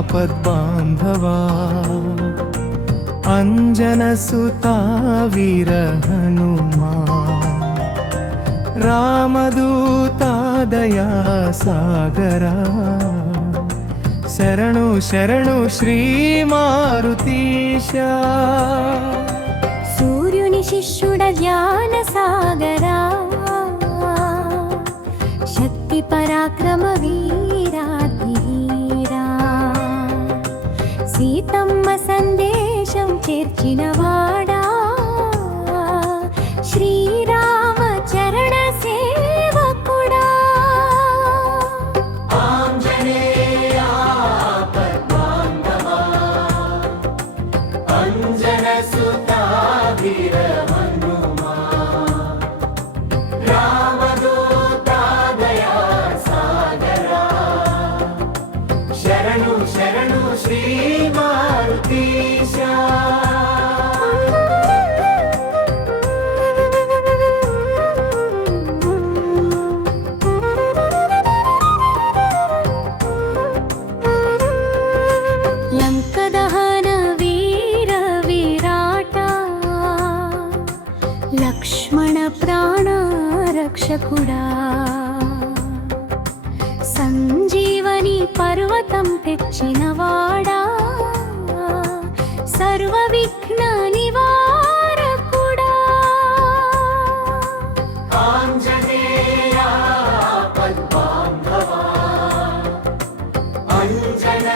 पद्बान्धवा। अञ्जनसुता वीरहनुमा। रामदूतादया सागरा शरणु शरणुश्रीमारुतीश सूर्युनिशिष्युडानसागरा शक्ति पराक्रमवी సీతమ్మ సందేశం చేర్చినవాడా శరణు శరణు శ్రీ మారుతీశా. లక్ష్మణ ప్రాణ రక్షకుడా సంజీవని పర్వతం తెచ్చినవాడా సర్వ విఘ్న నివారకుడా? ఆంజనేయ అంజన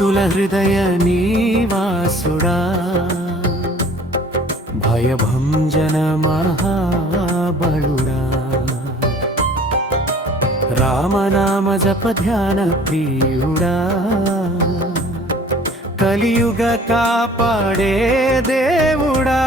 భక్తుల హృదయ నీవాసుడా. భయభంజన మహాబలుడా. రామనామ జప ధ్యాన ప్రియుడా. కలియుగ కాపాడే దేవుడా.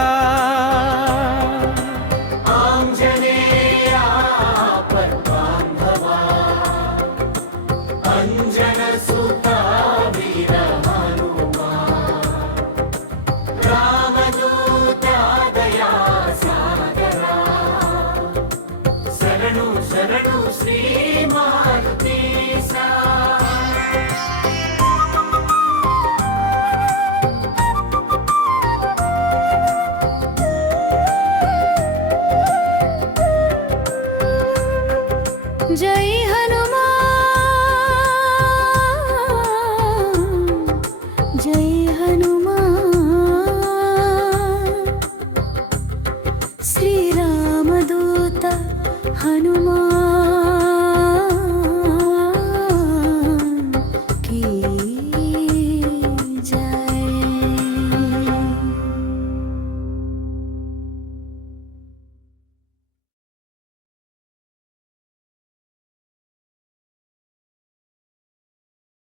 जय हनुमान जय हनुमान। हनुमान।